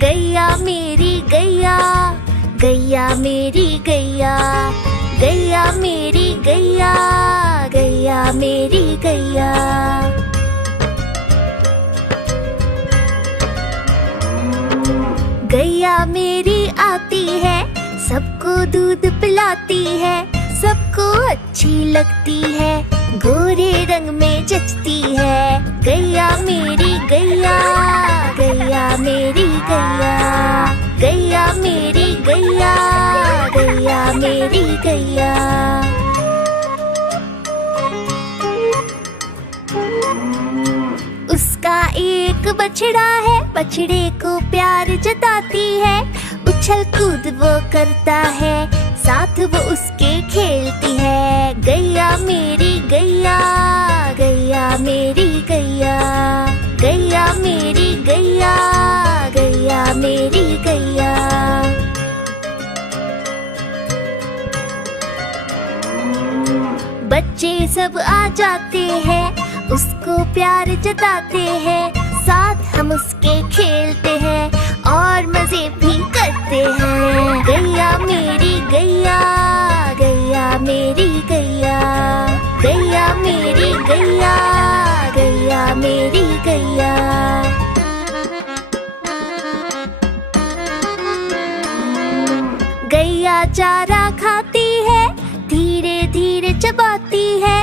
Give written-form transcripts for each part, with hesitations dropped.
गैया मेरी गैया, गैया मेरी गैया, गैया मेरी गैया, गैया मेरी गैया। गैया मेरी आती है, सबको दूध पिलाती है, सबको अच्छी लगती है, गोरे रंग में जचती है। गैया मेरी गैया, गैया मेरी गैया, गैया मेरी गैया, गैया मेरी गैया। उसका एक बछड़ा है, बछड़े को प्यार जताती है, उछल कूद वो करता है, साथ वो उसके खेलती है। गैया मेरी गैया, गैया मेरी गैया, गैया मेरी गैया, गैया मेरी गैया। बच्चे सब आ जाते हैं, उसको प्यार जताते हैं, साथ हम उसके खेलते हैं और मजे भी करते हैं। गैया मेरी गैया, गैया मेरी गैया, गैया मेरी गैया, गैया मेरी गैया। गैया चारा खाती है, धीरे धीरे चबाती है,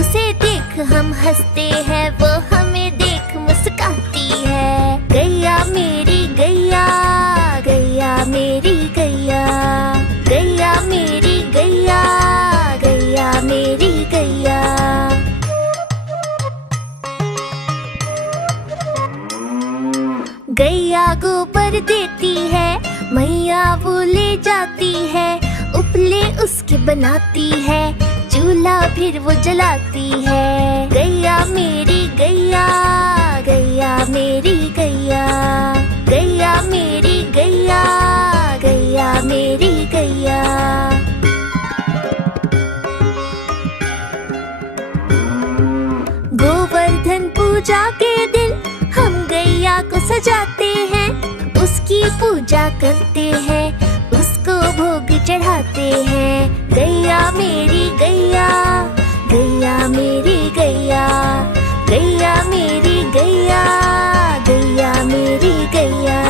उसे देख हम हंसते हैं, वो हमें देख मुस्कुराती है। गैया मेरी गैया, गैया मेरी गैया, गैया मेरी गैया, गैया मेरी गैया। गैया गोबर देती है, मैया वो ले जाती है, उपले उसके बनाती है, चूल्हा फिर वो जलाती है। गैया मेरी गैया, गैया मेरी गैया, गैया मेरी गैया, गैया मेरी गैया। गोवर्धन पूजा के दिन हम गैया को सजाते हैं, उसकी पूजा करते हैं, उसको भोग चढ़ाते हैं। गैया मेरी गैया, गैया मेरी गैया, गैया मेरी गैया, गैया मेरी गैया।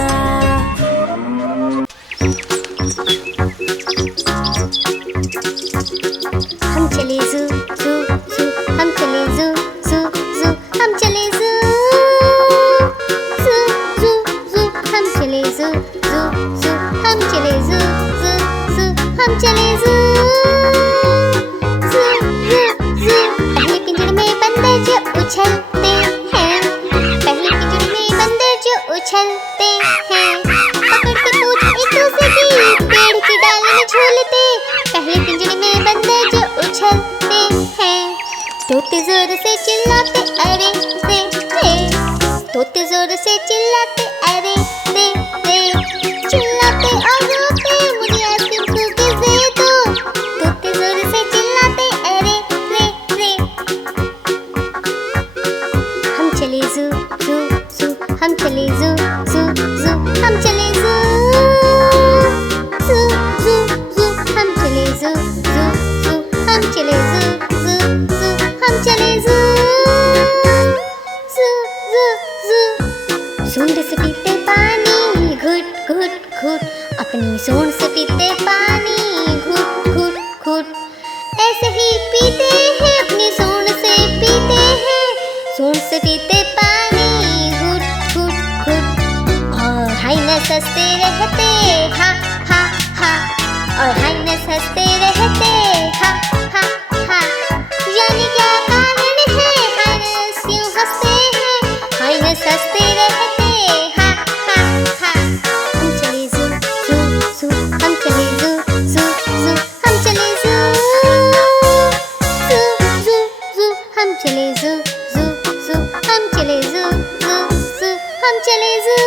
हम चले ज़ू ज़ू ज़ू, हम चले ज़ू ज़ू ज़ू, हम चले ज़ू ज़ू ज़ू ज़ू, हम चले ज़ू ज़ू ज़ू, हम चले ज़ू ज़ू ज़ू, हम चले ज़ू ज़ू ज़ू ज़ू। पहले पिंजरे में बंदर जो उछलते हैं, पहले पिंजरे में बंदर जो उछलते हैं, पकड़ के पूछ एक दूसरे की, पेड़ की डाल में झूलते। पहले पिंजरे में बंदर जो उछलते हैं, तोते जोर से चिल्लाते अरे रे रे, तोते जोर से चिल्लाते अरे रे रे, चिल्लाते और रोते मुझे आइसक्रीम कुकीज़ दे दो। तोते जोर से चिल्लाते अरे रे रे। हम चले ज़ू ज़ू ज़ू, हम चले ज़ू ज़ू ज़ू, हम चले ज़ू ज़ू ज़ू ज़ू, हम चले ज़ू ज़ू ज़ू, हम चले ज़ू ज़ू ज़ू, हम चले ज़ू ज़ू ज़ू ज़ू। सूंड से पीते पानी घुट घुट घुट, अपनी सूंड से पीते पानी घुट घुट घुट, ऐसे ही पीते हैं अपनी सूंड से पीते हैं, सूंड से पीते पानी घुट घुट घुट। और हाइनस हंसते रहते हा हा हा, और हाइनस हंसते रहते हा हा हा। यानी क्या कारण है हाइनस क्यों हंसते हैं, हाइनस हंसते रहते हा हा हा। हम चले ज़ू ज़ू ज़ू, हम चले ज़ू ज़ू ज़ू, हम चले ज़ू ज़ू ज़ू ज़ू, हम चले ज़ू ज़ू ज़ू, हम चले ज़ू ज़ू ज़ू, हम चले ज़ू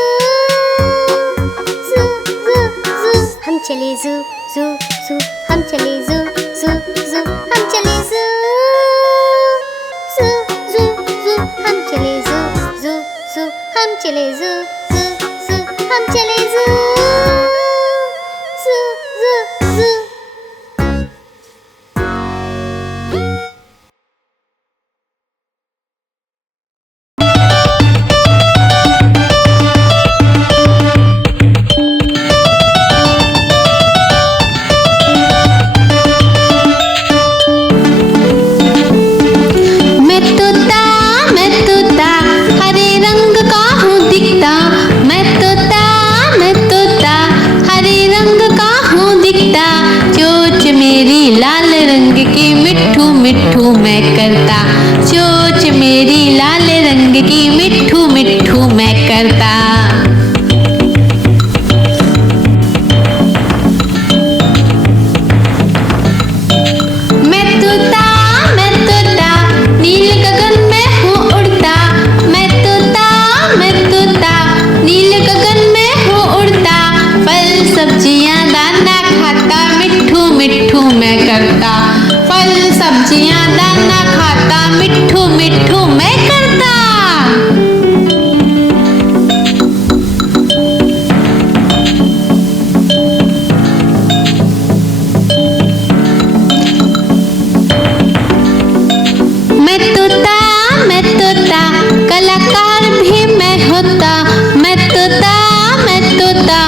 ज़ू ज़ू ज़ू, हम चले ज़ू ज़ू ज़ू, हम चले ज़ू ज़ू ज़ू, हम चले ज़ू ज़ू ज़ू ज़ू, हम चले ज़ू ज़ू ज़ू, हम चले ज़ू ज़ू ज़ू, हम चले ज़ू ज़ू ज़ू ज़ू। मैं तोता हरे रंग का हूँ दिखता। मैं तोता हरे रंग का हूँ दिखता। चोंच मेरी लाल रंग की मिट्ठू मिट्ठू मैं करता। चोंच मेरी लाल रंग की मिट्ठू मिट्ठू मैं करता। मैं तोता नील गगन में हूँ उड़ता। मैं तोता नील गगन में हूँ उड़ता। फल सब्जियाँ दाना खाता मिट्ठू मिट्ठू मैं करता। फल सब्जियाँ दाना खाता मिट्ठू मिट्ठू मैं करता। मैं तोता कलाकार भी मैं होता। मैं तोता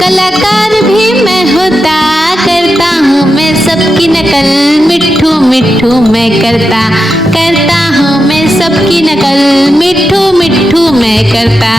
कलाकार भी मैं होता। करता हूँ मैं सबकी नकल मिट्ठू मिट्ठू मैं करता। करता हूँ मैं सबकी नकल मिट्ठू मिट्ठू मैं करता।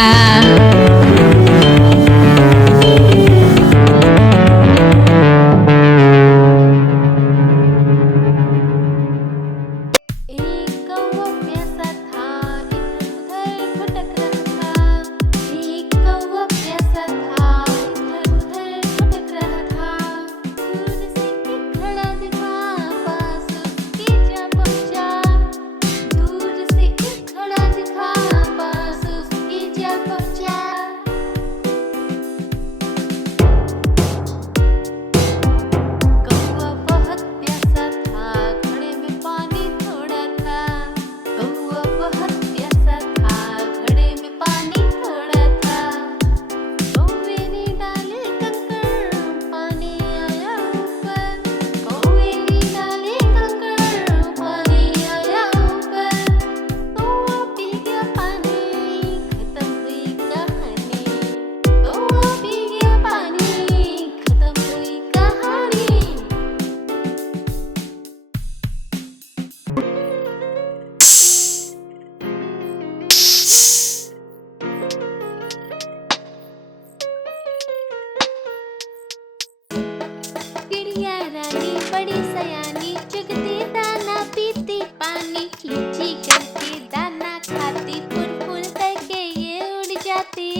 बड़ी सयानी चुगती दाना पीती पानी चींची करके दाना खाती फुल फुल करके ये उड़ जाती।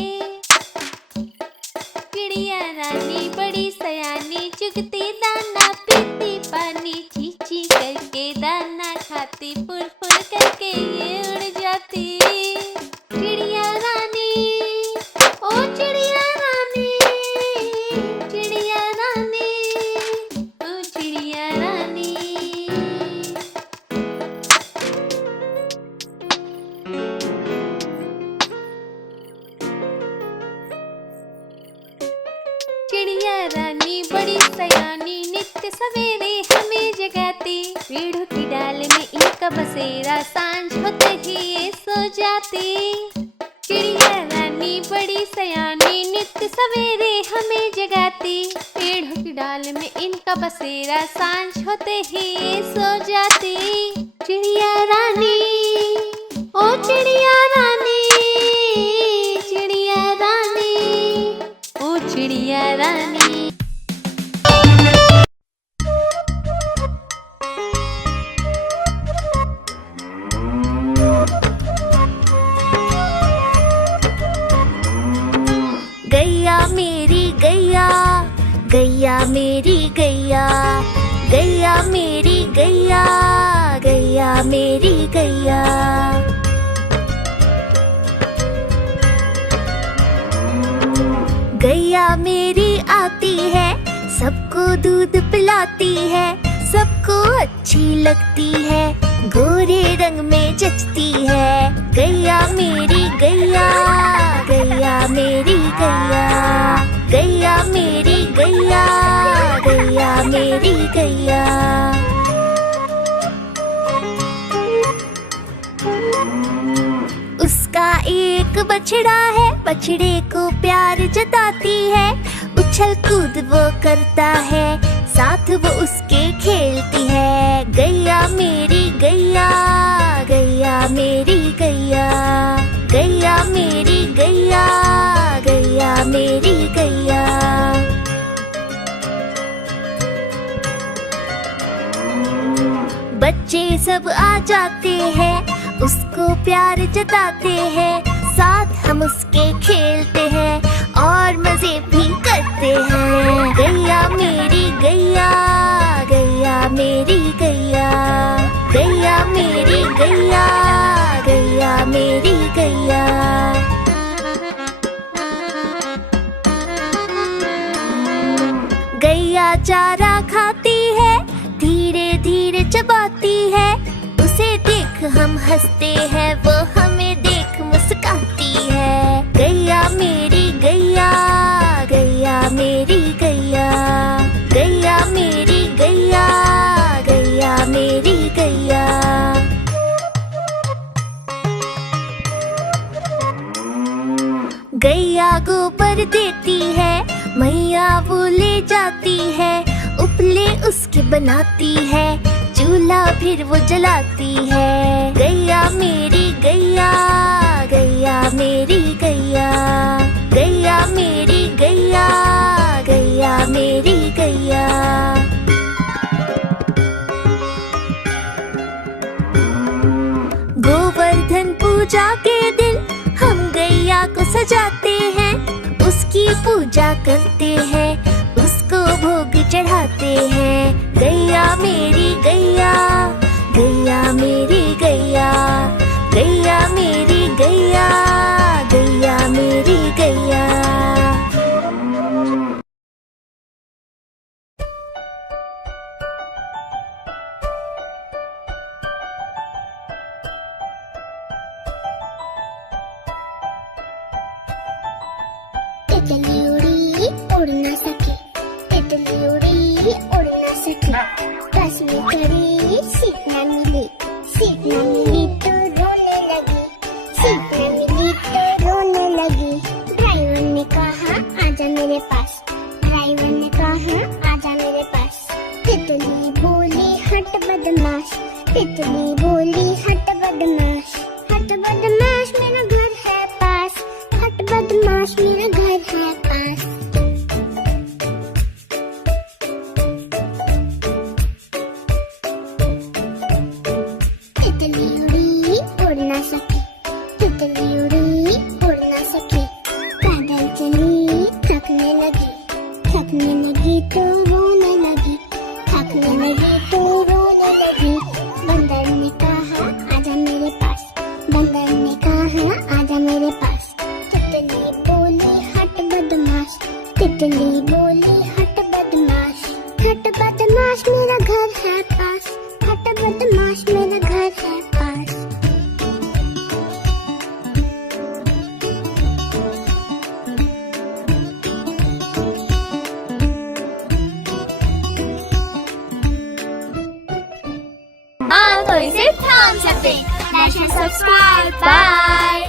चिड़िया रानी बड़ी सयानी चुगती दाना पीती पानी चींची करके दाना खाती फुल फुल करके ये उड़ जाती। चिड़िया रानी ओ चिड़िया रानी चिड़िया रानी ओ चिड़िया रानी। चिड़िया रानी बड़ी सयानी नित्य सवेरे हमें जगाती। पेड़ों की डाल में इनका बसेरा सांझ होते ही ये सो जाती। चिड़िया रानी बड़ी सयानी नित्य सवेरे हमें जगाती। पेड़ों की डाल में इनका बसेरा सांझ होते ही ये सो जाती। चिड़िया रानी ओ चिड़िया रानी चिड़िया रानी ओ चिड़िया रानी। गैया मेरी गैया गैया मेरी गैया गैया मेरी गैया गैया मेरी गैया। गैया मेरी आती है सबको दूध पिलाती है। सबको अच्छी लगती है गोरे रंग में जचती है। गैया मेरी गैया गैया मेरी गैया। बछड़ा है, बछड़े को प्यार जताती है। उछल कूद वो करता है, साथ वो उसके खेलती है। गैया मेरी गैया, गैया मेरी गैया, गैया मेरी गैया, गैया मेरी गैया। बच्चे सब आ जाते हैं, उसको प्यार जताते हैं। साथ हम उसके खेलते हैं और मजे भी करते हैं। गैया मेरी गैया, गैया मेरी गैया, गैया मेरी गैया, गैया मेरी गैया। गैया चारा खाती है, धीरे धीरे चबाती है। उसे देख हम हंसते हैं, वो हमें देख मुस्काती है। गैया मेरी गैया, गैया मेरी गैया, गैया मेरी गैया, गैया मेरी गैया। गैया गोबर देती है, मैया वो ले जाती है। उपले उसके बनाती है, चूल्हा फिर वो जलाती है। गैया मेरी गैया, गैया मेरी गैया, गैया मेरी गैया, गैया मेरी गैया। गोवर्धन पूजा के दिन हम गैया को सजाते हैं। उसकी पूजा करते हैं, उसको भोग चढ़ाते हैं। गैया मेरी गैया, गैया मेरी गैया, गैया मेरी गैया, गैया मेरी गैया। तितली उड़ी उड़ ना सकी, तितली उड़ी उड़ ना सकी। बस में करी सीट ना मिली, सीट ना मिली तो रोने लगी, सीट ना मिली तो रोने लगी। ड्राइवर ने कहा आजा मेरे पास, ड्राइवर ने कहा आजा मेरे पास। तितली बोली हट बदमाश, तितली बोली हट बदमाश, हट बदमाश मेरा घर है पास, हट बदमाश मेरा घर है पास। तितली उड़ी उड़ ना सकी, तितली उड़ी उड़ ना सकी। पैदल चली थकने लगी, थकने लगी तो रोने लगी, थकने लगी तो रोने लगी। बंदर ने कहा आजा मेरे पास, बंदर ने कहा आजा मेरे पास। तितली बोली हट बदमाश, तितली बोली हट बदमाश, हट बदमाश मेरा घर है पास, हट बदमाश मेरा घर है पास। हाँ तो इसे थाम सकते। Subscribe. Bye.